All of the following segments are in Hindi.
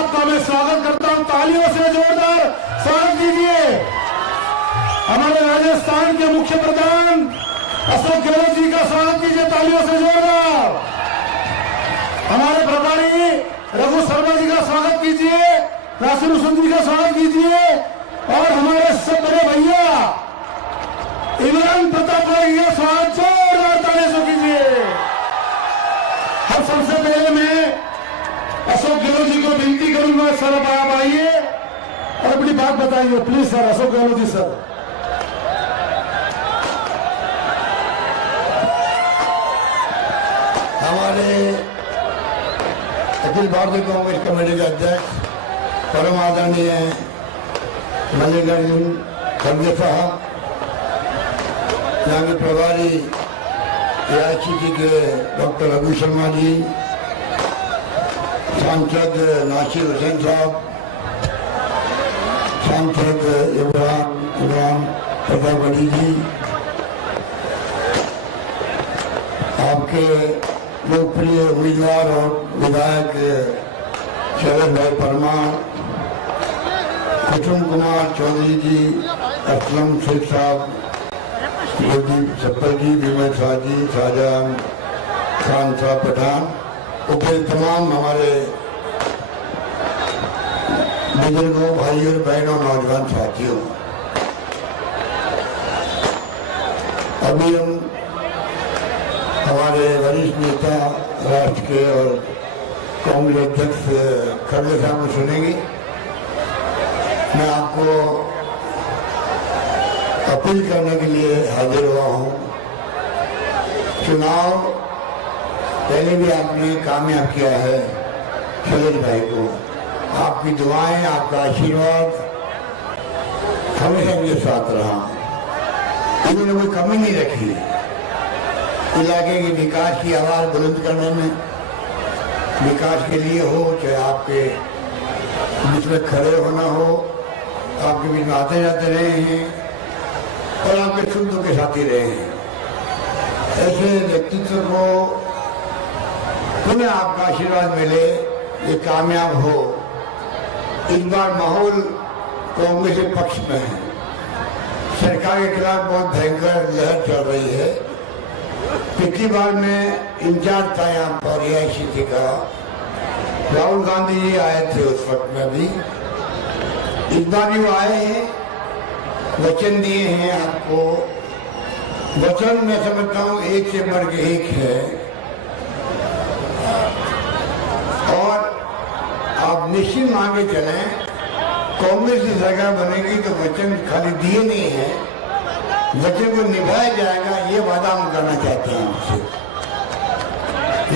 आपका मैं स्वागत करता हूं। तालियों से जोरदार स्वागत कीजिए हमारे राजस्थान के मुख्य प्रधान अशोक गहलोत जी का स्वागत कीजिए तालियों से जोरदार। हमारे प्रभारी रघु शर्मा जी का स्वागत कीजिए, नासिर हुसैन जी का स्वागत कीजिए और हमारे सब बड़े भैया इमरान प्रताप भाई का स्वागत जोरदार तालियों से कीजिए। अब सबसे पहले मैं अशोक गहलोत जी को विनती करूंगा, सर आप आइए और अपनी बात बताइए please sir. Ashok Gehlot ji sir. हमारे अखिल भारतीय कांग्रेस कमेटी के अध्यक्ष परम आदरणीय मल्लिकार्जुन खड़गे साहब, यहाँ के प्रभारी एआईसीसी के डॉक्टर रघु शर्मा जी, सांसद नासिर हुसैन साहब, सांसद इमरान प्रताप अली जी, आपके लोकप्रिय उम्मीदवार और विधायक शरद भाई परमार, कुसुम कुमार चौधरी जी, असलम शेख साहब, गुरदीप सप्पल जी, विमल शाह जी, शाहजहां खान साहब पठान, उपस्थित तमाम हमारे बुजुर्गों, भाइयों, बहनों, नौजवान साथियों, अभी हम हमारे वरिष्ठ नेता राष्ट्र के और कांग्रेस अध्यक्ष खड़गे साहब को सुनेंगे। मैं आपको अपील करने के लिए हाजिर हुआ हूँ। चुनाव पहले भी आपने कामयाब किया है शरद भाई को। आपकी दुआएं, आपका आशीर्वाद हमेशा इनके साथ रहा। इन्होंने कोई कमी नहीं रखी इलाके के विकास की आवाज बुलंद करने में। विकास के लिए हो, चाहे आपके बीच में खड़े होना हो, आपके बीच में आते जाते रहे हैं और आपके सुख दुख के साथी रहे हैं। ऐसे व्यक्तित्व को पुनः आपका आशीर्वाद मिले, ये कामयाब हो। इस बार माहौल कांग्रेस के पक्ष में है। सरकार के खिलाफ बहुत भयंकर लहर चल रही है। पिछली बार में इंचार्ज था यहाँ पर एआईसीसी का, राहुल गांधी जी आए थे उस वक्त में भी। इस बार भी वो आए हैं, वचन दिए हैं आपको। वचन मैं समझता हूँ एक से बढ़ के एक है और आप निश्चित मांगे चलें, कांग्रेस की सरकार बनेगी तो वचन खाली दिए नहीं है, वचन को निभाया जाएगा, ये वादा हम करना चाहते हैं आपसे।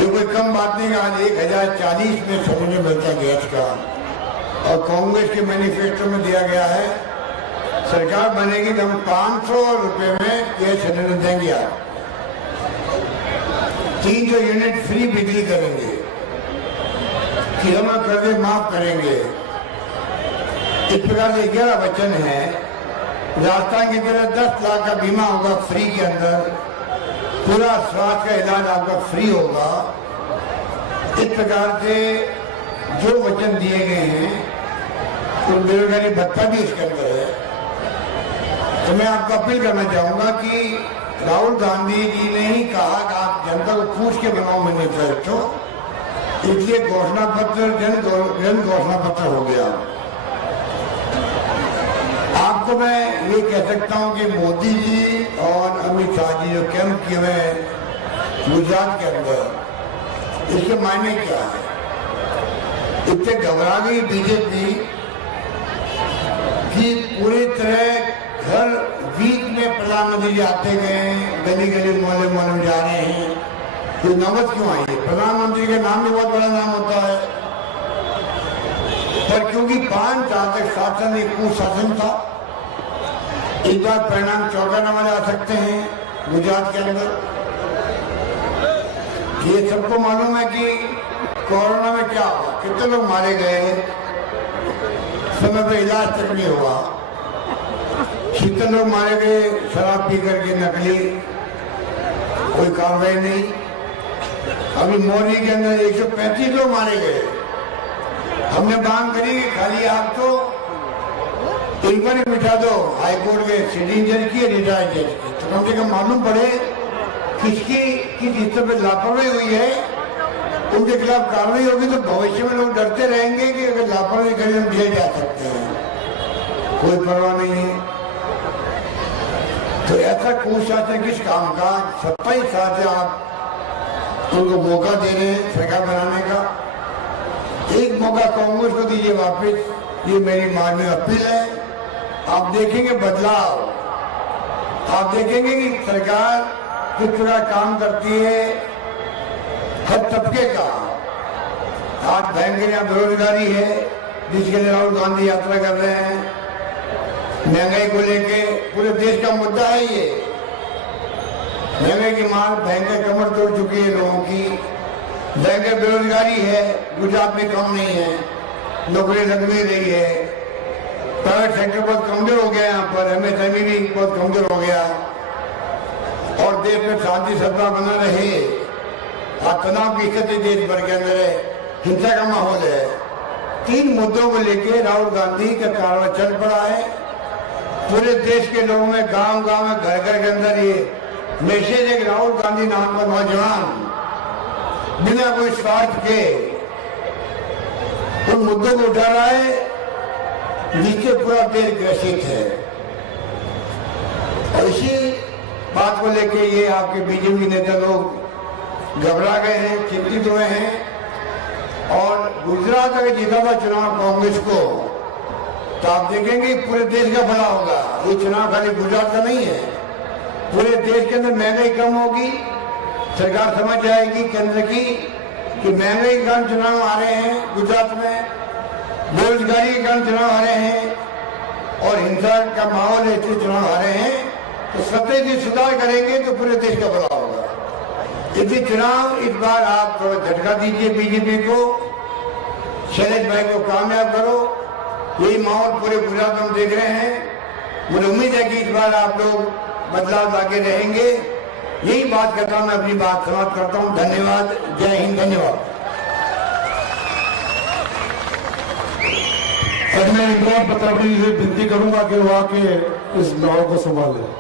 ये कोई कम बात नहीं। आज 1040 में सिलेंडर मिलता गैस का और कांग्रेस के मैनिफेस्टो में दिया गया है सरकार बनेगी तो हम 500 रुपए में गैस सिलेंडर देंगे। आप 300 यूनिट फ्री बिजली करेंगे, किराना कर्जे माफ करेंगे। इस प्रकार से 11 वचन है। राजस्थान की तरह 10 लाख का बीमा होगा फ्री के अंदर, पूरा स्वास्थ्य का इलाज आपका फ्री होगा। इस प्रकार से जो वचन दिए गए हैं तो बेरोजगारी भत्ता भी इसके अंदर है। तो मैं आपको अपील करना चाहूंगा कि राहुल गांधी जी ने ही कहा कि आप जनता को पूछ के बनाओ मैनिफेस्टो, इसलिए घोषणा पत्र जन घोषणा पत्र हो गया। आपको मैं ये कह सकता हूं कि मोदी जी और अमित शाह जी जो कैंप किए हुए हैं गुजरात के अंदर, इसके मायने क्या है? इससे घबरा गई बीजेपी कि पूरी तरह हर वीक में प्रधानमंत्री जी आते गए, गली गली मोहल्ले मोहल्ले में जा रहे हैं। तो नौबत क्यों आई है? प्रधानमंत्री का नाम भी बहुत बड़ा नाम होता है, पर क्योंकि 5 साल तक शासन एक कुशासन था, इस बार परिणाम 14 नंबर आ सकते हैं गुजरात के अंदर। ये सबको मालूम है कि कोरोना में क्या हुआ, कितने लोग मारे गए, समय पर इलाज तक नहीं हुआ। कितने लोग मारे गए शराब पी करके, नकली, कोई कार्रवाई नहीं। अभी मोरनी के अंदर 135 लोग मारे गए। हम हमने मांग करी कि खाली आप तो एक बार ही बिठा दो हाईकोर्ट के सिटिंग जज की रिटायर्ड जज की, तो कम से कम मालूम पड़े किसकी किस स्तर पर लापरवाही हुई है, उनके खिलाफ कार्रवाई होगी। तो भविष्य में लोग डरते रहेंगे कि अगर लापरवाही करें हम जेल जा सकते हैं, कोई परवाह नहीं है। तो ऐसा कोशिश है किस काम का, सत्ता ही साथ है, आप उनको मौका दे रहे हैं सरकार बनाने का। एक मौका कांग्रेस को दीजिए वापस, ये मेरी मानवीय अपील है। आप देखेंगे बदलाव, आप देखेंगे कि सरकार किस तरह काम करती है हर तबके का। आज भयंकर यहाँ बेरोजगारी है जिसके लिए राहुल गांधी यात्रा कर रहे हैं, महंगाई को लेके पूरे देश का मुद्दा है ये। महंगाई की मार भयंकर कमर तोड़ चुकी है लोगों की, भयंकर बेरोजगारी है, गुजरात में कम नहीं है, नौकरी लग नहीं रही है, प्राइवेट सेक्टर बहुत कमजोर हो गया, यहाँ पर एमएसएमई भी बहुत कमजोर हो गया, और देश में शांति सत्ता बना रहे। आज तनाव की स्थिति देश भर के अंदर है, हिंसा का माहौल है। 3 मुद्दों को लेकर राहुल गांधी का कार्रवाई चल पड़ा है। पूरे देश के लोगों में, गांव-गांव में, घर-घर के अंदर ये मैसेज है कि राहुल गांधी नाम का नौजवान बिना कोई स्वार्थ के उन मुद्दों को उठा रहा है जिससे पूरा देश ग्रसित है। और इसी बात को लेके ये आपके बीजेपी नेता लोग घबरा गए हैं, चिंतित हुए हैं। और गुजरात अगर जीता था चुनाव कांग्रेस को, तो आप देखेंगे पूरे देश का भला होगा। ये चुनाव खाली गुजरात का नहीं है, पूरे देश के अंदर महंगाई कम होगी। सरकार समझ जाएगी केंद्र की कि महंगाई के कारण चुनाव आ रहे हैं गुजरात में, बेरोजगारी के कारण चुनाव आ रहे हैं, और हिंसा का माहौल है इसलिए चुनाव आ रहे हैं। तो सत्य से सुधार करेंगे तो पूरे देश का भला होगा। यदि चुनाव इस बार आप थोड़ा झटका दीजिए बीजेपी को, शैलेश भाई को कामयाब करो। यही माहौल पूरे गुजरात में हम देख रहे हैं। मुझे उम्मीद है कि इस बार आप लोग बदलाव लाके रहेंगे। यही बात करता हूं, मैं अपनी बात समाप्त करता हूं। धन्यवाद, जय हिंद, धन्यवाद। अब मैं इमरान पत्रावड़ी से विनती करूंगा कि वो आके इस माहौल को संभाले।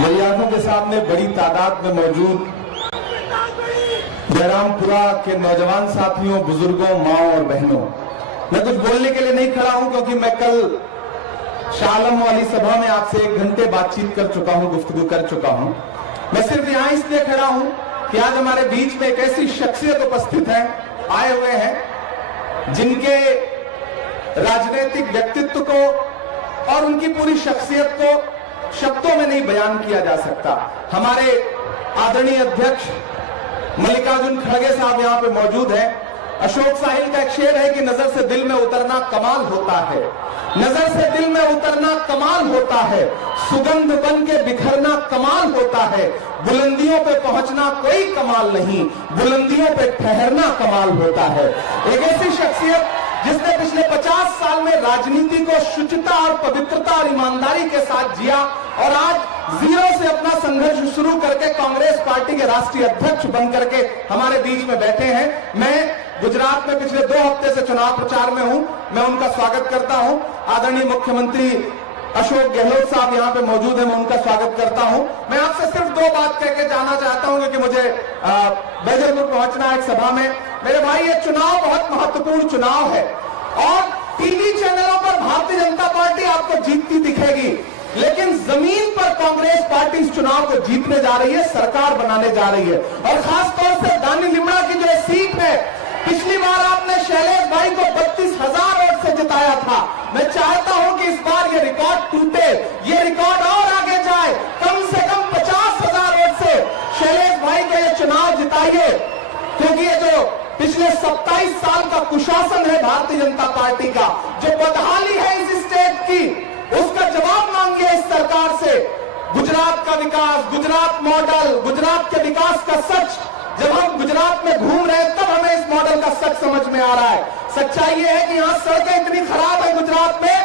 मेरी आंखों के सामने बड़ी तादाद में मौजूद जयरामपुरा के नौजवान साथियों, बुजुर्गों, माओ और बहनों, मैं कुछ बोलने के लिए नहीं खड़ा हूं क्योंकि मैं कल शालम वाली सभा में आपसे 1 घंटे बातचीत कर चुका हूं, गुफ्तगू कर चुका हूं। मैं सिर्फ यहां इसलिए खड़ा हूं कि आज हमारे बीच में एक ऐसी शख्सियत उपस्थित है, आए हुए हैं, जिनके राजनीतिक व्यक्तित्व को और उनकी पूरी शख्सियत को शब्दों में नहीं बयान किया जा सकता। हमारे आदरणीय अध्यक्ष मल्लिकार्जुन खड़गे साहब यहां पे मौजूद हैं। अशोक साहिल का एक शेर है कि नजर से दिल में उतरना कमाल होता है, नजर से दिल में उतरना कमाल होता है, सुगंध बन के बिखरना कमाल होता है, बुलंदियों पे पहुंचना कोई कमाल नहीं, बुलंदियों पे ठहरना कमाल होता है। एक ऐसी शख्सियत जिसने पिछले 50 साल में राजनीति को शुचिता और पवित्रता और ईमानदारी के साथ जिया और आज जीरो से अपना संघर्ष शुरू करके कांग्रेस पार्टी के राष्ट्रीय अध्यक्ष बनकर के हमारे बीच में बैठे हैं। मैं गुजरात में पिछले 2 हफ्ते से चुनाव प्रचार में हूं, मैं उनका स्वागत करता हूं। आदरणीय मुख्यमंत्री अशोक गहलोत साहब यहां पे मौजूद हैं, मैं उनका स्वागत करता हूं। मैं आपसे सिर्फ 2 बात कह के जाना चाहता हूं क्योंकि मुझे बैजलपुर पहुंचना है एक सभा में। मेरे भाई, ये चुनाव बहुत महत्वपूर्ण चुनाव है और टीवी चैनलों पर भारतीय जनता पार्टी आपको जीतती दिखेगी, लेकिन जमीन पर कांग्रेस पार्टी इस चुनाव को जीतने जा रही है, सरकार बनाने जा रही है। और खासतौर से दानी लिमड़ा की जो सीट है, पिछली बार आपने शैलेश भाई को 32,000 वोट से जिताया था। मैं चाहता हूं कि इस बार ये रिकॉर्ड टूटे, ये रिकॉर्ड और आगे जाए, कम से कम 50,000 वोट से शैलेश भाई का ये चुनाव जिताइए, क्योंकि ये जो पिछले 27 साल का कुशासन है भारतीय जनता पार्टी का, जो बदहाली है इस स्टेट की, उसका जवाब मांगिए इस सरकार से। गुजरात का विकास, गुजरात मॉडल, गुजरात के विकास का सच, जब हम गुजरात में घूम रहे हैं तब हमें इस मॉडल का सच समझ में आ रहा है। सच्चाई ये है कि यहां सड़कें इतनी खराब है गुजरात में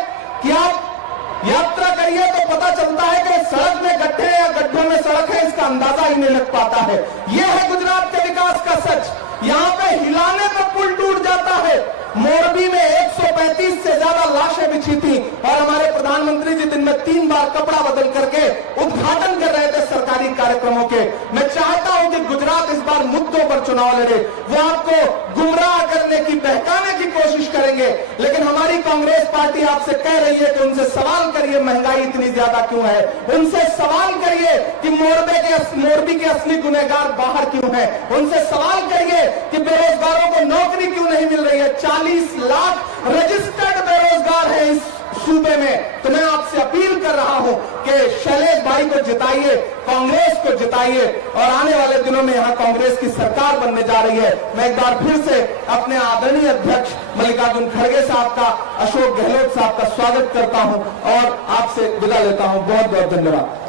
कि आप यात्रा करिए तो पता चलता है कि सड़क में गड्ढे या गड्ढों में सड़क है, इसका अंदाजा ही नहीं लग पाता है। यह है गुजरात के विकास का सच। यहाँ पे हिलाने पर पुल टूट जाता है। मोरबी में 135 से ज्यादा लाशें बिछी थी और हमारे प्रधानमंत्री जी दिन में 3 बार कपड़ा बदल करके उद्घाटन कर रहे थे सरकारी कार्यक्रमों के। मैं चाहता हूं कि गुजरात इस बार मुद्दों पर चुनाव लड़े। वो आपको गुमराह करने की, बहकाने की कोशिश करेंगे, लेकिन हमारी कांग्रेस पार्टी आपसे कह रही है कि उनसे सवाल करिए महंगाई इतनी ज्यादा क्यों है, उनसे सवाल करिए कि मोरबी के असली गुनहगार बाहर क्यों है, उनसे सवाल करिए कि बेरोजगारों को नौकरी क्यों नहीं मिल रही है। 40 लाख रजिस्टर्ड बेरोजगार हैं इस सूबे में। तो मैं आपसे अपील कर रहा हूं कि शैलेश भाई को जिताइए, कांग्रेस को जिताइए और आने वाले दिनों में यहां कांग्रेस की सरकार बनने जा रही है। मैं एक बार फिर से अपने आदरणीय अध्यक्ष मल्लिकार्जुन खड़गे साहब का, अशोक गहलोत साहब का स्वागत करता हूं और आपसे विदा लेता हूं। बहुत बहुत धन्यवाद।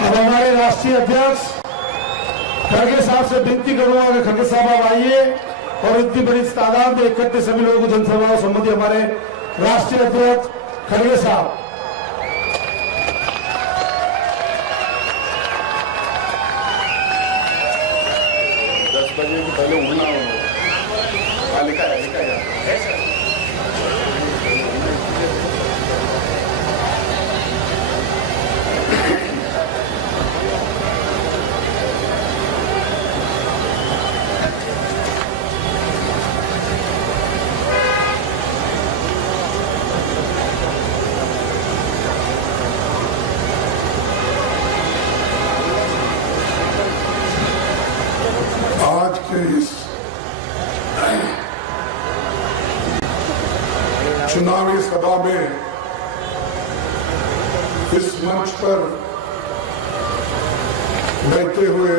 अब हमारे राष्ट्रीय अध्यक्ष खड़गे साहब से विनती करूंगा कि खड़गे साहब आप आइए और इतनी बड़ी तादाद में इकट्ठे सभी लोगों को जनसभा संबंधी हमारे राष्ट्रीय अध्यक्ष खड़गे साहब। 10 बजे के पहले उठना होगा। लिखा है आज के इस चुनावी सभा में इस मंच पर बैठे हुए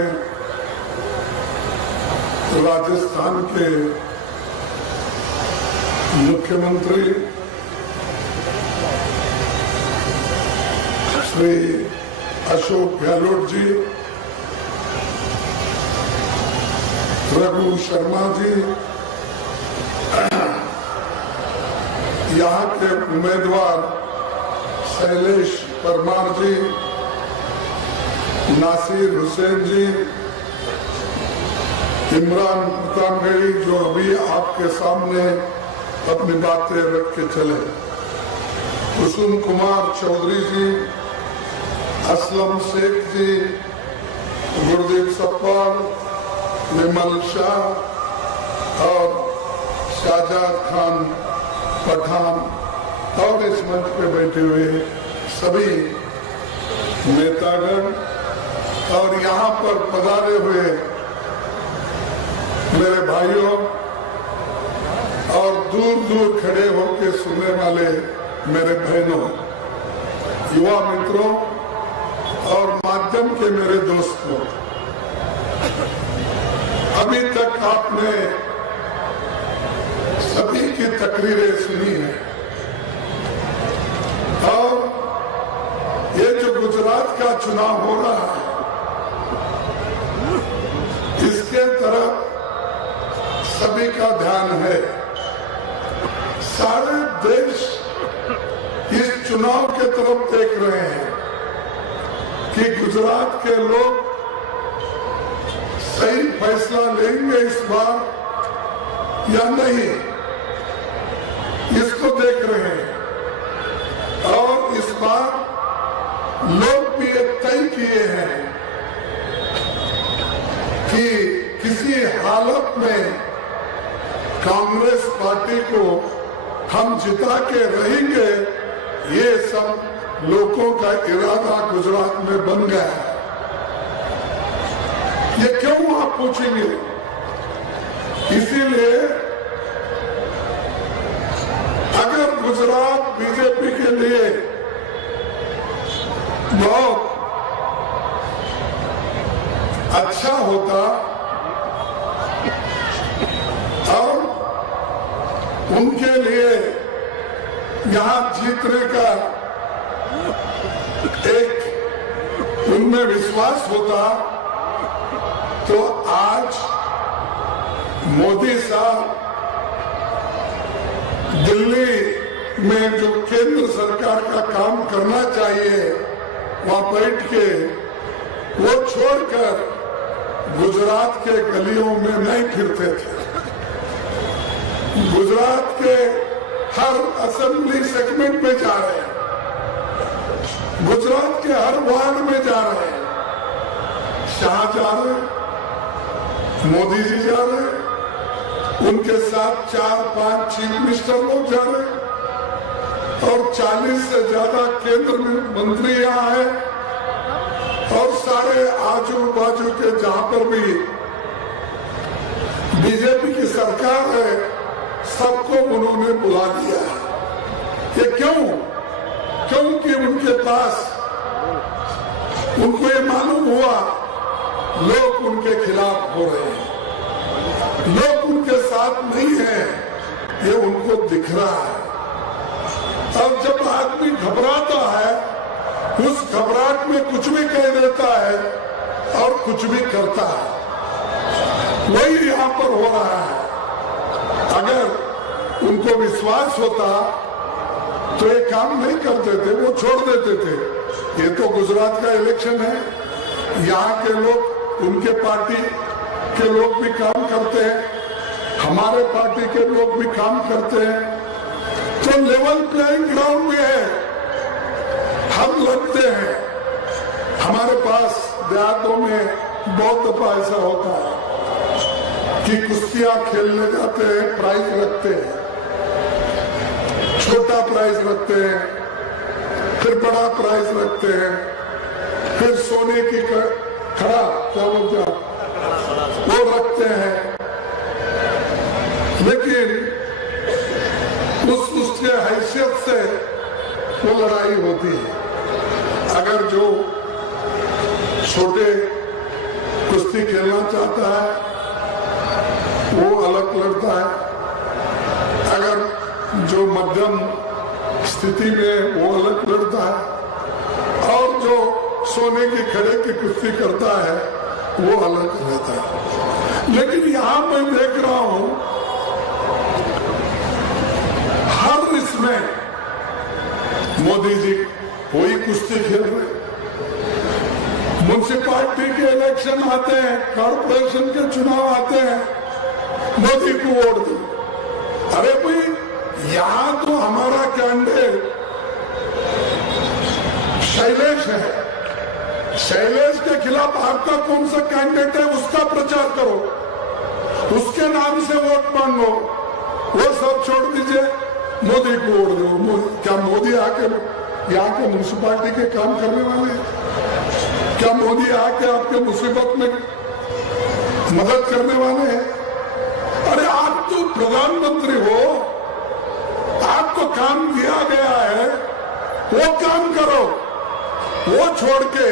राजस्थान के मुख्यमंत्री श्री अशोक गहलोत जी, रघु शर्मा जी, यहाँ के उम्मीदवार शैलेश परमार जी, नासिर हुसैन जी, इमरान मुतामगढ़ी जो अभी आपके सामने अपनी बातें रख के चले, कुसुम कुमार चौधरी जी, असलम शेख जी, गुरदीप सप्पाल, निमल शाह और शाहजाद खान पठान और इस मंच पे बैठे हुए सभी नेतागण और यहाँ पर पधारे हुए मेरे भाइयों और दूर दूर खड़े होकर सुनने वाले मेरे बहनों, युवा मित्रों और माध्यम के मेरे दोस्तों, अभी तक आपने सभी की तकरीरें सुनी है और ये जो गुजरात का चुनाव हो रहा है इसके तरफ सभी का ध्यान है। सारे देश इस चुनाव के तरफ देख रहे हैं कि गुजरात के लोग सही फैसला लेंगे इस बार या नहीं, इसको देख रहे हैं। और इस बार लोग भी ये तय किए हैं कि किसी हालत में कांग्रेस पार्टी को हम जिता के रहेंगे, ये सब लोगों का इरादा गुजरात में बन गया है। ये क्यों आप पूछेंगे? इसीलिए अगर गुजरात बीजेपी के लिए बहुत अच्छा होता और उनके लिए यहाँ जीतने का एक उनमें विश्वास होता, तो आज मोदी साहब दिल्ली में जो केंद्र सरकार का काम करना चाहिए वहां बैठ के वो छोड़कर गुजरात के गलियों में नहीं फिरते थे। गुजरात के हर असेंबली सेगमेंट में जा रहे हैं, गुजरात के हर वार्ड में जा रहे हैं, शाह जा रहे हैं, मोदी जी जा रहे हैं, उनके साथ 4-5 चीफ मिनिस्टर लोग जा रहे हैं और 40 से ज्यादा केंद्र मंत्री यहाँ है और सारे आजू बाजू के जहां पर भी बीजेपी की सरकार है सबको उन्होंने बुला लिया है। ये क्यों? क्योंकि उनके पास उनको ये मालूम हुआ लोग उनके खिलाफ हो रहे हैं, लोग उनके साथ नहीं है, ये उनको दिख रहा है। और जब आदमी घबराता है उस घबराहट में कुछ भी कह देता है और कुछ भी करता है, वही यहां पर हो रहा है। अगर उनको विश्वास होता तो ये काम नहीं करते थे, वो छोड़ देते थे। ये तो गुजरात का इलेक्शन है, यहाँ के लोग उनके पार्टी के लोग भी काम करते हैं, हमारे पार्टी के लोग भी काम करते हैं, तो लेवल प्लेइंग ग्राउंड में है, हम लड़ते हैं। हमारे पास देहातों में बहुत दफा ऐसा होता है कि कुश्तियां खेलने जाते हैं, प्राइज रखते हैं, छोटा प्राइज रखते हैं, फिर बड़ा प्राइज रखते हैं, फिर सोने की खड़ा क्या बोलते हैं वो रखते हैं, लेकिन उसके हैसियत से वो लड़ाई होती है। अगर जो छोटे कुश्ती खेलना चाहता है वो अलग लड़ता है, अगर जो मध्यम स्थिति में वो अलग लड़ता है और जो सोने की खड़े की कुश्ती करता है वो अलग रहता है। लेकिन यहां मैं देख रहा हूं हर इसमें मोदी जी वही कुश्ती खेल रहे। म्युनिसिपैलिटी के इलेक्शन आते हैं, कॉर्पोरेशन के चुनाव आते हैं, मोदी को वोट दो। अरे भाई यहां तो हमारा कैंडिडेट शैलेश है, शैलेश के खिलाफ आपका कौन सा कैंडिडेट है उसका प्रचार करो, उसके नाम से वोट मांगो, वो सब छोड़ दीजिए, मोदी को वोट दो। क्या मोदी आके यहाँ के म्युनिसिपैलिटी के काम करने वाले हैं? क्या मोदी आके आपके मुसीबत में मदद करने वाले हैं? अरे आप तो प्रधानमंत्री हो, आपको काम दिया गया है, वो काम करो। वो छोड़ के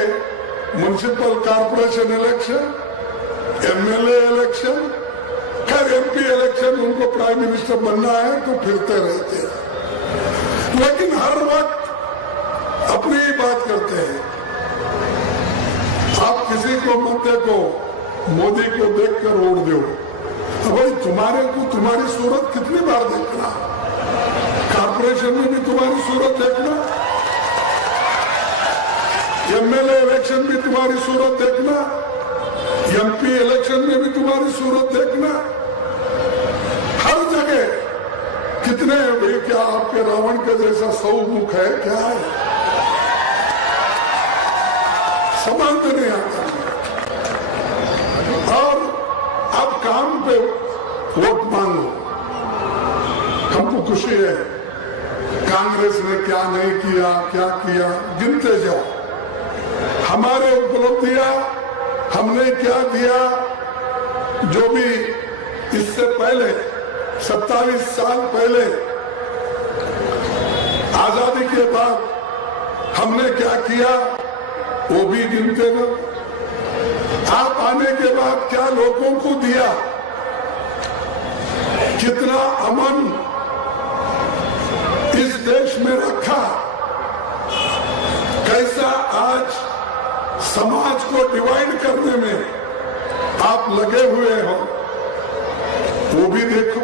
municipal corporation election, MLA election, खैर एमपी इलेक्शन, उनको प्राइम मिनिस्टर बनना है तो फिरते रहते हैं, लेकिन हर वक्त अपनी ही बात करते हैं। आप किसी को मत देखो, मोदी को देखकर वोट दो। भाई तुम्हारे को तुम्हारी सूरत कितनी बार देखना, कॉर्पोरेशन में भी तुम्हारी सूरत देखना, एमएलए इलेक्शन भी तुम्हारी सूरत देखना, एमपी इलेक्शन में भी तुम्हारी सूरत देखना, हर जगह कितने भाई क्या आपके रावण के जैसा 100 मुख है क्या है, समझ में नहीं आता। और अब काम पे वोट मांगो, हमको खुशी है कांग्रेस ने क्या नहीं किया, क्या किया, गिनते जाओ हमारे उपलब्धियां, हमने क्या दिया। जो भी इससे पहले 27 साल पहले आजादी के बाद हमने क्या किया वो भी गिनते ना। आप आने के बाद क्या लोगों को दिया, कितना अमन इस देश में रखा, कैसा आज समाज को डिवाइड करने में आप लगे हुए हो, वो भी देखो।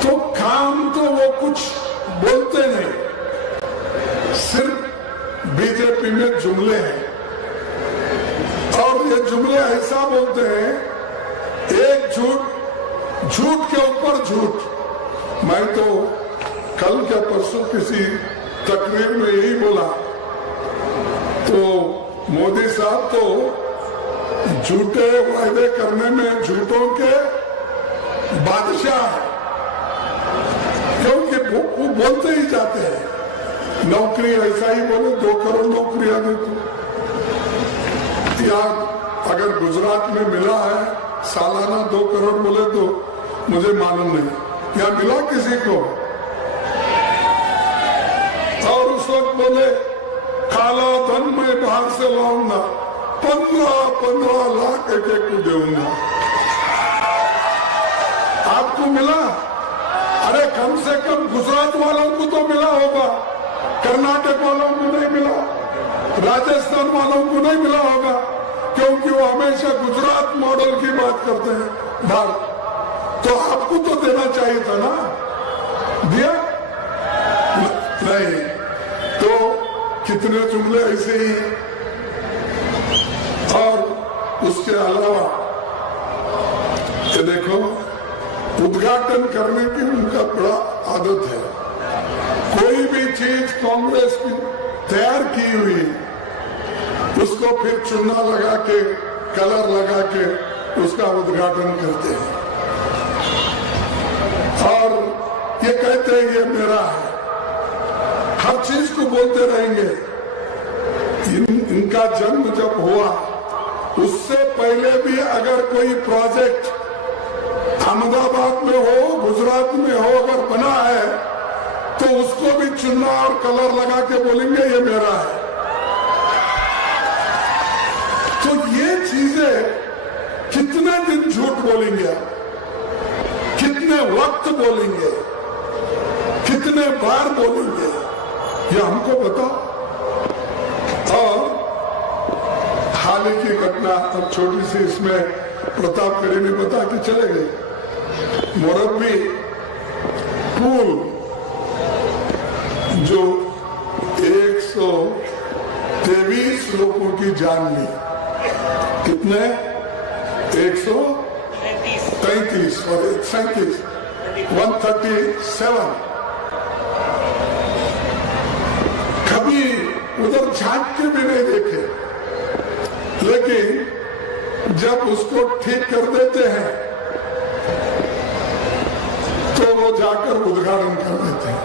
तो काम तो वो कुछ बोलते नहीं, सिर्फ बीजेपी में जुमले हैं। और ये जुमले ऐसा बोलते हैं, एक झूठ के ऊपर झूठ। मैं तो कल क्या परसों किसी तकरीर में यही बोला, तो मोदी साहब तो झूठे वायदे करने में झूठों के बादशाह है, क्योंकि वो बोलते ही जाते हैं। नौकरी ऐसा ही बोले 2 करोड़ नौकरियां दे तो, या अगर गुजरात में मिला है सालाना 2 करोड़ बोले तो मुझे मालूम नहीं, या मिला किसी को। और उस वक्त बोले काला धन मैं बाहर से लाऊंगा, 15 लाख एक को दूंगा। आपको मिला? अरे कम से कम गुजरात वालों को तो मिला होगा, कर्नाटक वालों को नहीं मिला, राजस्थान वालों को नहीं मिला होगा, क्योंकि वो हमेशा गुजरात मॉडल की बात करते हैं भारत। तो आपको तो देना चाहिए था ना, दिया नहीं। तो कितने जुमले ऐसे ही। और उसके अलावा ये देखो, उद्घाटन करने की उनका बड़ा आदत है। कोई भी चीज कांग्रेस की तैयार की हुई, उसको फिर चुना लगा के, कलर लगा के उसका उद्घाटन करते हैं और ये कहते हैं ये मेरा है। हर चीज को बोलते रहेंगे। इनका जन्म जब हुआ उससे पहले भी अगर कोई प्रोजेक्ट अहमदाबाद में हो, गुजरात में हो, अगर बना है तो उसको भी चुना और कलर लगा के बोलेंगे ये मेरा है। तो ये चीजें कितने दिन झूठ बोलेंगे, कितने वक्त बोलेंगे, कितने बार बोलेंगे, ये हमको बताओ। और हाल ही की घटना, अब छोटी सी इसमें प्रतापगढ़ी ने बता के चले गए। मोरबी पुल जो 123 लोगों की जान ली, कितने? 133 और 137 कभी उधर झांक के भी नहीं देखे, लेकिन जब उसको ठीक कर देते हैं तो वो जाकर उद्घाटन कर देते हैं।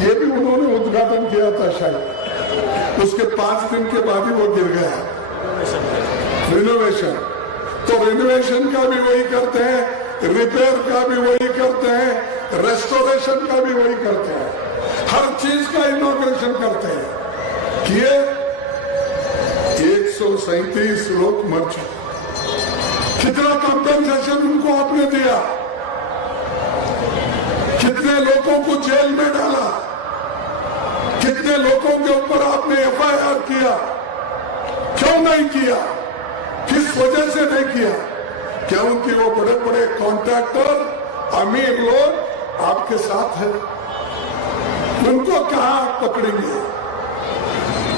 ये भी उन्होंने उद्घाटन किया था शायद, उसके 5 दिन के बाद ही वो गिर गया। रिनोवेशन, तो रिनोवेशन का भी वही करते हैं, रिपेयर का भी वही करते हैं, रेस्टोरेशन का भी वही करते हैं, हर चीज का इनॉग्रेशन करते हैं। किए 137 लोग मर चुके। कितना कंपेंसेशन उनको आपने दिया, कितने लोगों को जेल में डाला, कितने लोगों के ऊपर आपने FIR किया, क्यों नहीं किया, किस वजह से नहीं किया? क्योंकि वो बड़े बड़े कॉन्ट्रैक्टर, अमीर लोग आपके साथ हैं। उनको कहां पकड़ेंगे?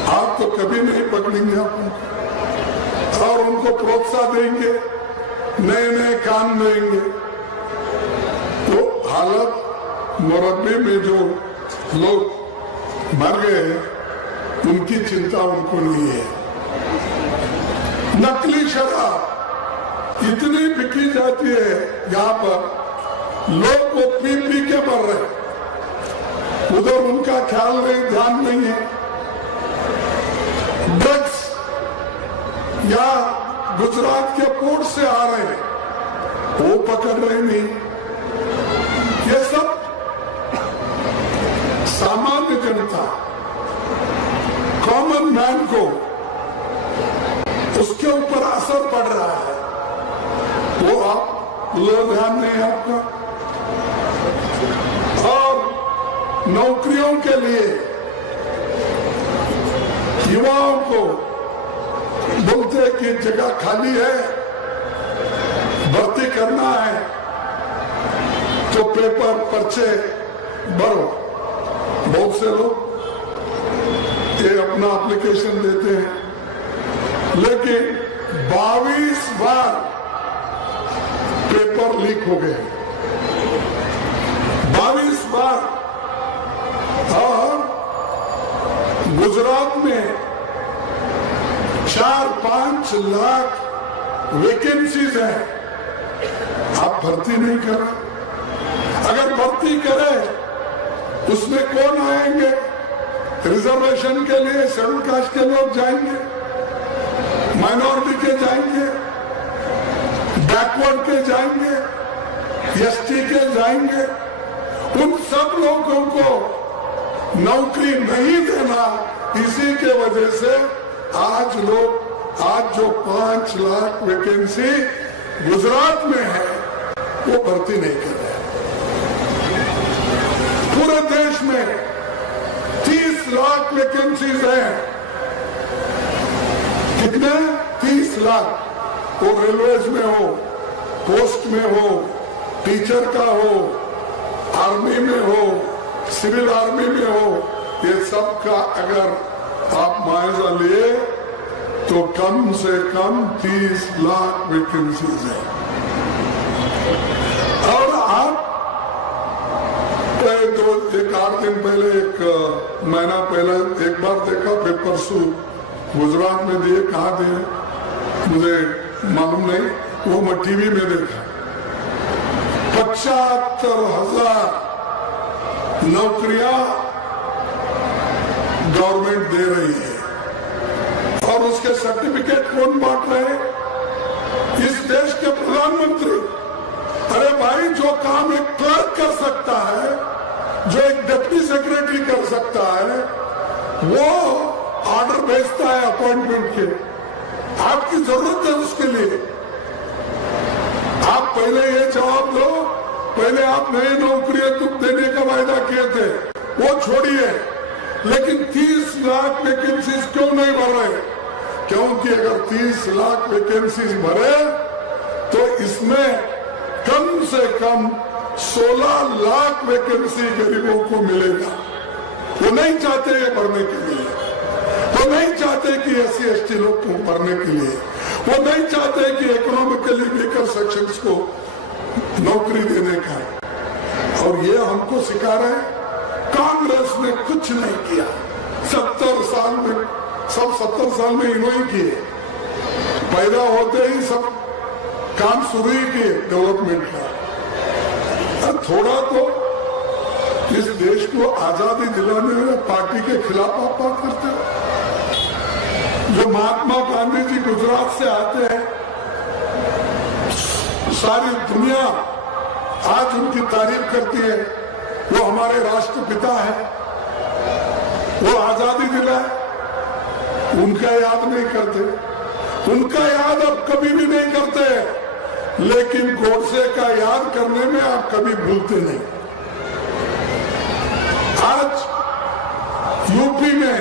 आप तो कभी नहीं पकड़ेंगे आप उनको, और उनको प्रोत्साहन देंगे, नए नए काम देंगे। तो हालत मोरबी में जो लोग मर गए, उनकी चिंता उनको नहीं है। नकली शराब इतनी बिकी जाती है यहाँ पर, लोग वो पी पी के मर रहे, उधर उनका ख्याल नहीं, ध्यान नहीं है। ड्रग्स या गुजरात के पोर्ट से आ रहे हैं, वो पकड़ रहे नहीं। ये सब सामान्य जनता, कॉमन मैन को उसके ऊपर असर पड़ रहा है, वो आप लोग ध्यान नहीं आपका। और नौकरियों के लिए युवाओं को बोलते कि जगह खाली है, भर्ती करना है तो पेपर पर्चे भरो, बहुत से लोग ये अपना एप्लीकेशन देते हैं, लेकिन 22 बार पेपर लीक हो गए, 22 बार। और गुजरात में 4-5 लाख वैकेंसीज हैं, आप भर्ती नहीं कर रहे। अगर भर्ती करे उसमें कौन आएंगे? रिजर्वेशन के लिए शेड्यूल कास्ट के लोग जाएंगे, माइनॉरिटी के जाएंगे, बैकवर्ड के जाएंगे, एसटी के जाएंगे। उन सब लोगों को नौकरी नहीं देना, इसी के वजह से आज जो 5 लाख वैकेंसी गुजरात में है वो भर्ती नहीं कर रहे। पूरे देश में 30 लाख वैकेंसीज हैं। कितने? 30 लाख। वो रेलवेज में हो, पोस्ट में हो, टीचर का हो, आर्मी में हो, सिविल आर्मी में हो, ये सब का अगर आप मुआवजा लिए तो कम से कम 30 लाख वैकेंसीज है। और आप 1-8 दिन पहले, 1 महीना पहले एक बार देखा पेपर शू गुजरात में दिए, कहाँ दिए मुझे मालूम नहीं, वो मैं टीवी में देखा। 75,000 नौकरियां गवर्नमेंट दे रही है, और उसके सर्टिफिकेट कौन बांट रहे हैं? इस देश के प्रधानमंत्री। अरे भाई, जो काम एक क्लर्क कर सकता है, जो एक डिप्टी सेक्रेटरी कर सकता है, वो ऑर्डर भेजता है अपॉइंटमेंट के। आपकी जरूरत है उसके लिए। आप पहले ये जवाब दो, पहले आप नई नौकरियां तुम देने का वायदा किए थे, वो छोड़िए, लेकिन 30 लाख वैकेंसीज क्यों नहीं भर रहे? क्योंकि अगर 30 लाख वैकेंसीज भरे तो इसमें कम से कम 16 लाख वैकेंसी गरीबों को मिलेगा। वो नहीं चाहते ये भरने के लिए, वो नहीं चाहते कि SC/ST लोग को भरने के लिए, वो नहीं चाहते कि इकोनॉमिकली वीकर सेक्शंस को नौकरी देने का। और ये हमको सिखा रहे, कांग्रेस ने कुछ नहीं किया 70 साल में। सब 70 साल में इन्होंने किए, पैदा होते ही सब काम शुरू ही किए डेवलपमेंट का। थोड़ा तो इस देश को आजादी दिलाने में पार्टी के खिलाफ आप बात करते हो। जो महात्मा गांधी जी गुजरात से आते हैं, सारी दुनिया आज उनकी तारीफ करती है, वो हमारे राष्ट्रपिता है, वो आजादी दिलाए, उनका याद नहीं करते। उनका याद अब कभी भी नहीं करते, लेकिन गोडसे का याद करने में आप कभी भूलते नहीं। आज यूपी में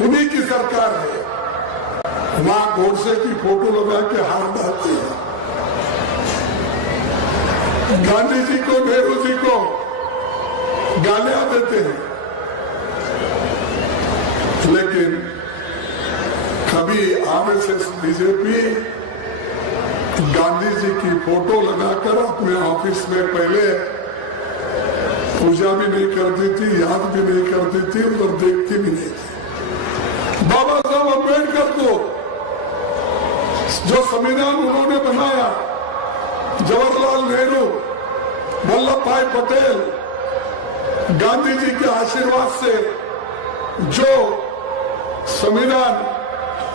उन्हीं की सरकार है, वहां गोडसे की फोटो लगा के हार डालते हैं। गांधी जी को, नेहरू जी को गालियां देते हैं, लेकिन कभी RSS बीजेपी गांधी जी की फोटो लगाकर अपने ऑफिस में पहले पूजा भी नहीं करती थी, याद भी नहीं करती थी, और देखती भी नहीं थी। बाबा साहब अम्बेडकर को जो संविधान उन्होंने बनाया, जवाहरलाल नेहरू, वल्लभ भाई पटेल, गांधी जी के आशीर्वाद से जो संविधान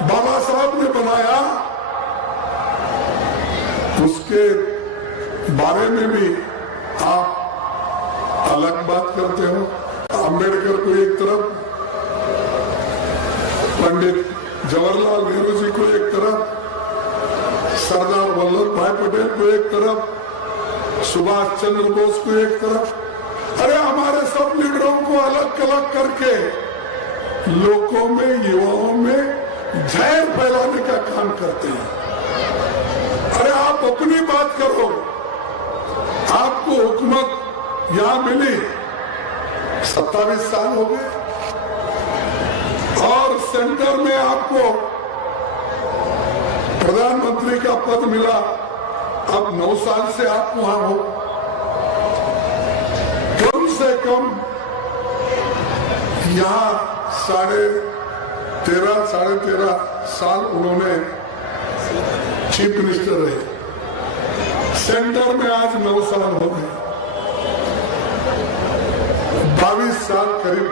बाबा साहब ने बनाया, उसके बारे में भी आप अलग बात करते हो। अम्बेडकर को एक तरफ, पंडित जवाहरलाल नेहरू जी को एक तरफ, सरदार वल्लभ भाई पटेल को एक तरफ, सुभाष चंद्र बोस को एक तरफ। अरे हमारे सब लीडरों को अलग अलग करके लोगों में, युवाओं में जहर फैलाने का काम करते हैं। अरे आप अपनी बात करो, आपको हुकूमत यहां मिली, 27 साल हो गए और सेंटर में आपको प्रधानमंत्री का पद मिला। अब 9 साल से आप वहां हो। कम से कम यहां 13.5 साल उन्होंने चीफ मिनिस्टर रहे। सेंटर में आज 9 साल हो गए, 22 साल करीब।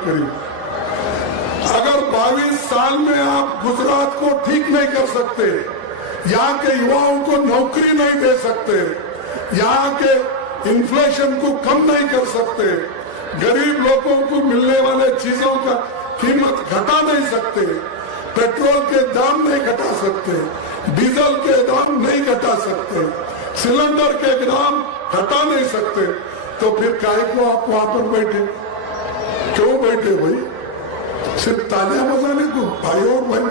अगर 22 साल में आप गुजरात को ठीक नहीं कर सकते, यहाँ के युवाओं को नौकरी नहीं दे सकते, यहाँ के इन्फ्लेशन को कम नहीं कर सकते, गरीब लोगों को मिलने वाले चीजों का कीमत घटा नहीं सकते, पेट्रोल के दाम नहीं घटा सकते, डीजल के दाम नहीं घटा सकते, सिलेंडर के दाम घटा नहीं सकते, तो फिर काहे को आप वहां पर बैठे? क्यों बैठे भाई? सिर्फ तालियां बजाने को? भाई और भाई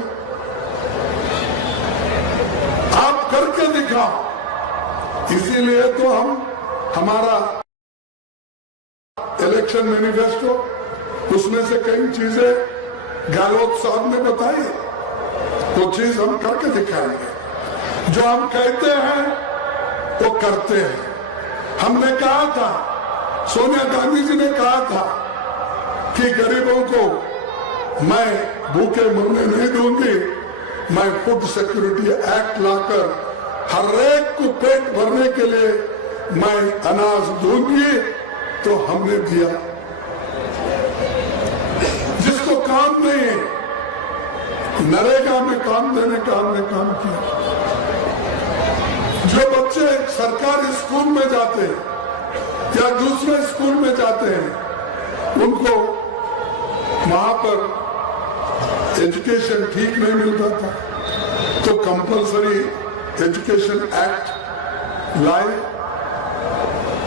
आप करके दिखाओ। इसीलिए तो हमारा इलेक्शन मैनिफेस्टो, उसमें से कई चीजें गहलोत साहब ने बताई, वो चीज हम करके दिखाएंगे। जो हम कहते हैं वो करते हैं। हमने कहा था, सोनिया गांधी जी ने कहा था कि गरीबों को मैं भूखे मरने नहीं दूंगी, मैं फूड सिक्योरिटी एक्ट लाकर हर एक को पेट भरने के लिए मैं अनाज दूंगी। तो हमने दिया। जिसको काम नहीं है, नरेगा में काम देने का हमने काम किया। जो बच्चे सरकारी स्कूल में जाते हैं या दूसरे स्कूल में जाते हैं, उनको वहां पर एजुकेशन ठीक नहीं मिलता था, तो कंपलसरी एजुकेशन एक्ट लाए।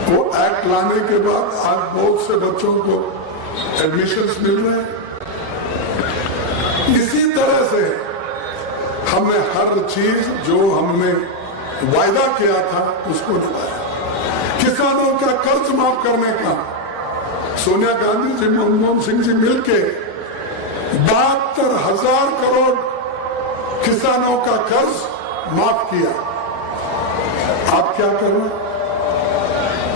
वो एक्ट लाने के बाद आज बहुत से बच्चों को एडमिशन्स मिल रहे हैं। इसी तरह से हमने हर चीज जो हमने वायदा किया था उसको निभाया। किसानों का कर्ज माफ करने का सोनिया गांधी जी, मनमोहन सिंह जी मिलके 72,000 करोड़ किसानों का कर्ज माफ किया। आप क्या कर रहे हैं?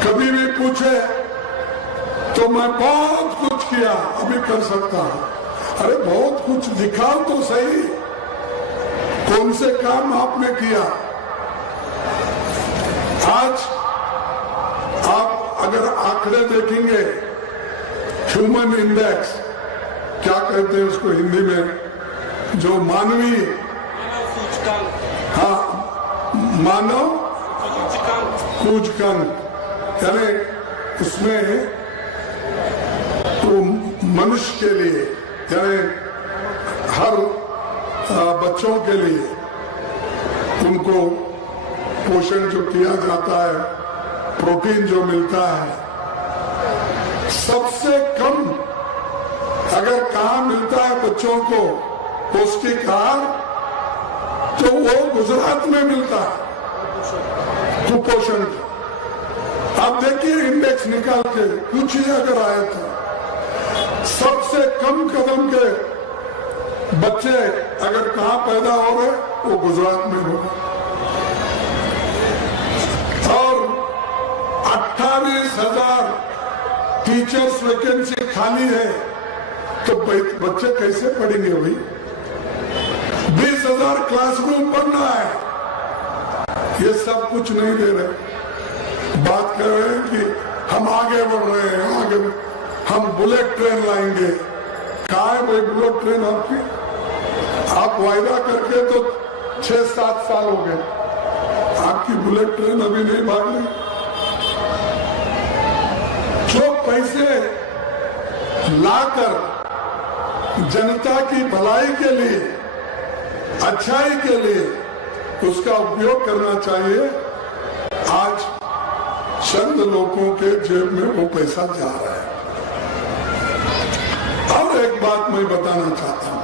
कभी भी पूछे तो मैं बहुत कुछ किया, अभी कर सकता हूं। अरे बहुत कुछ दिखाओ तो सही, कौन से काम आपने किया। आज आप अगर आंकड़े देखेंगे, ह्यूमन इंडेक्स क्या कहते हैं उसको हिंदी में, जो मानवीय, हाँ, मानव सूचकांक, यानी उसमें तो मनुष्य के लिए, यानी हर बच्चों के लिए उनको पोषण जो किया जाता है, प्रोटीन जो मिलता है, सबसे कम अगर कहाँ मिलता है बच्चों को पौष्टिक आहार, तो वो गुजरात में मिलता है कुपोषण। आप देखिए इंडेक्स निकाल के पूछिए, अगर आया था सबसे कम कदम के बच्चे अगर कहाँ पैदा हो रहे, वो गुजरात में हो। और 28,000 टीचर्स वैकेंसी खाली है, तो बच्चे कैसे पढ़ेंगे भाई? 20,000 क्लासरूम बनना है, ये सब कुछ नहीं दे रहे। बात कर रहे हैं कि हम आगे बढ़ रहे हैं, आगे हम बुलेट ट्रेन लाएंगे। कहाँ है भाई बुलेट ट्रेन आपकी? आप वायदा करके तो 6-7 साल हो गए, आपकी बुलेट ट्रेन अभी नहीं भाग रही। जो पैसे लाकर जनता की भलाई के लिए, अच्छाई के लिए उसका उपयोग करना चाहिए। आज चंद लोगों के जेब में वो पैसा जा रहा है। और एक बात मैं बताना चाहता हूं,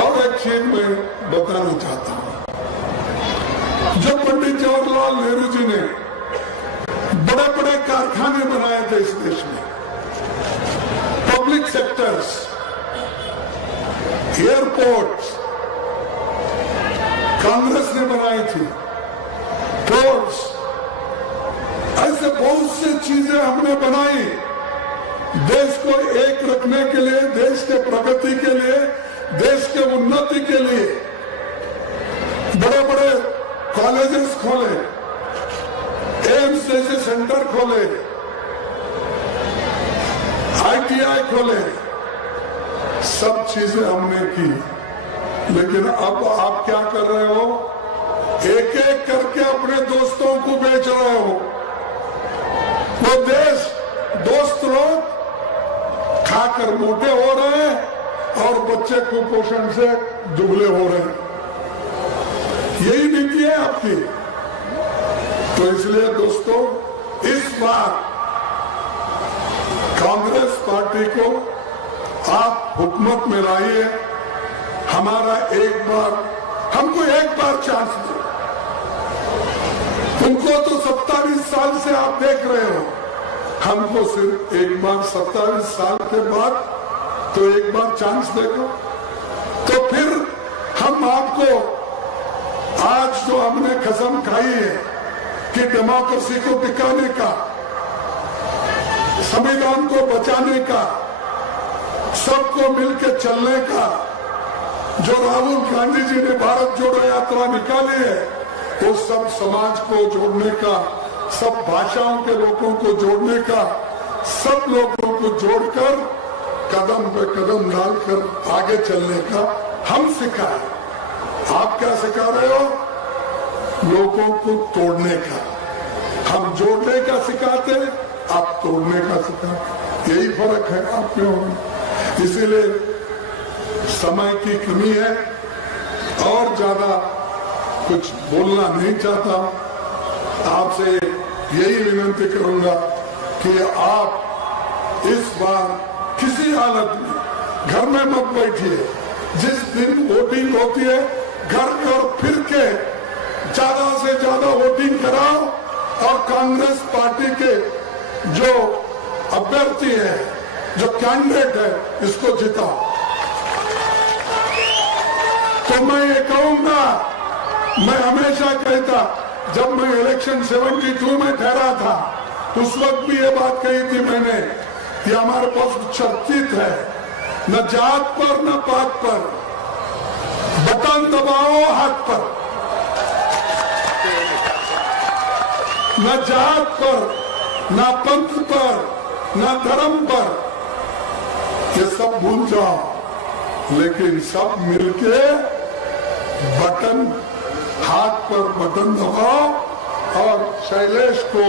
और एक चीज मैं बताना चाहता हूं। जब पंडित जवाहरलाल ब्रिजेस, एयरपोर्ट्स कांग्रेस ने बनाई थी, रोड्स, ऐसे बहुत सी चीजें हमने बनाई देश को एक रखने के लिए, देश के प्रगति के लिए, देश के उन्नति के लिए। बड़े बड़े कॉलेजेस खोले, एम्स जैसे सेंटर खोले, ITI खोले, सब चीजें हमने की। लेकिन अब आप क्या कर रहे हो? एक एक करके अपने दोस्तों को बेच रहे हो। वो देश दोस्त लोग खाकर मोटे हो रहे हैं और बच्चे कुपोषण से दुबले हो रहे हैं। यही नीति है आपकी। तो इसलिए दोस्तों, इस बार कांग्रेस पार्टी को आप हुकूमत में लाइए। हमारा हमको एक बार चांस दो। तुमको तो 27 साल से आप देख रहे हो, हमको सिर्फ एक बार 27 साल के बाद तो एक बार चांस देखो। तो फिर हम आपको आज जो हमने कसम खाई है कि डेमोक्रेसी को टिकाने का, संविधान को बचाने का, सबको मिलकर चलने का, जो राहुल गांधी जी ने भारत जोड़ो यात्रा निकाली है, वो सब समाज को जोड़ने का, सब भाषाओं के लोगों को जोड़ने का, सब लोगों को जोड़कर कदम पे कदम डालकर आगे चलने का हम सिखाए। आप क्या सिखा रहे हो? लोगों को तोड़ने का। हम जोड़ने का सिखाते, आप तोड़ने का सिखाते। यही फर्क है आप में और। इसीलिए समय की कमी है और ज्यादा कुछ बोलना नहीं चाहता। आपसे यही विनती करूंगा कि आप इस बार किसी हालत में घर में मत बैठिए। जिस दिन वोटिंग होती है, घर घर फिर के ज्यादा से ज्यादा वोटिंग कराओ और कांग्रेस पार्टी के जो अभ्यर्थी है, जो कैंडिडेट है, इसको जिताओ। तो मैं ये कहूंगा, मैं हमेशा कहता, जब मैं इलेक्शन 72 में ठहरा था, उस वक्त भी ये बात कही थी मैंने कि हमारे पास चर्चित है, न जात पर न पात पर, बटन दबाओ हाथ पर। न जात पर, न पंथ पर, न धर्म पर, ये सब भूल जाओ, लेकिन सब मिलके बटन, हाथ पर बटन दबाओ और शैलेश को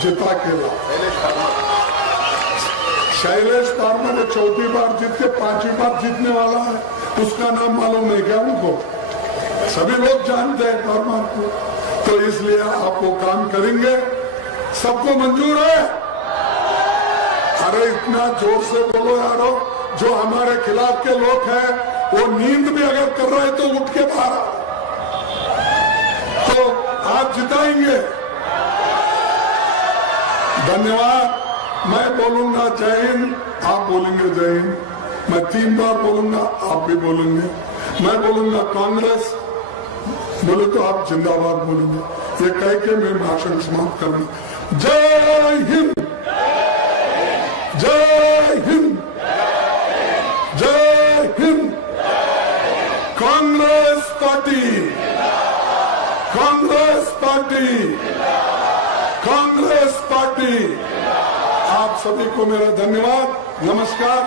जिता के लाओ। शैलेश पारमल ने 4थी बार जीत के 5वीं बार जीतने वाला है। उसका नाम मालूम है क्या उनको? सभी लोग जानते हैं पारमल को। तो इसलिए आप वो काम करेंगे, सबको मंजूर है? अरे इतना जोर से बोलो यारो। जो हमारे खिलाफ के लोग हैं, वो नींद भी अगर कर रहे हैं तो उठ के बाहर आओ। तो आप जिताएंगे। धन्यवाद। मैं बोलूंगा जय हिंद, आप बोलेंगे जय हिंद। मैं 3 बार बोलूंगा, आप भी बोलेंगे। मैं बोलूंगा कांग्रेस, बोले तो आप जिंदाबाद बोलेंगे। ये कह के मैं भाषण समाप्त करूंगा। जय हिंद, जय हिंद, जय Hind. Congress party, Congress party, Congress party. आप सभी को मेरा धन्यवाद, नमस्कार।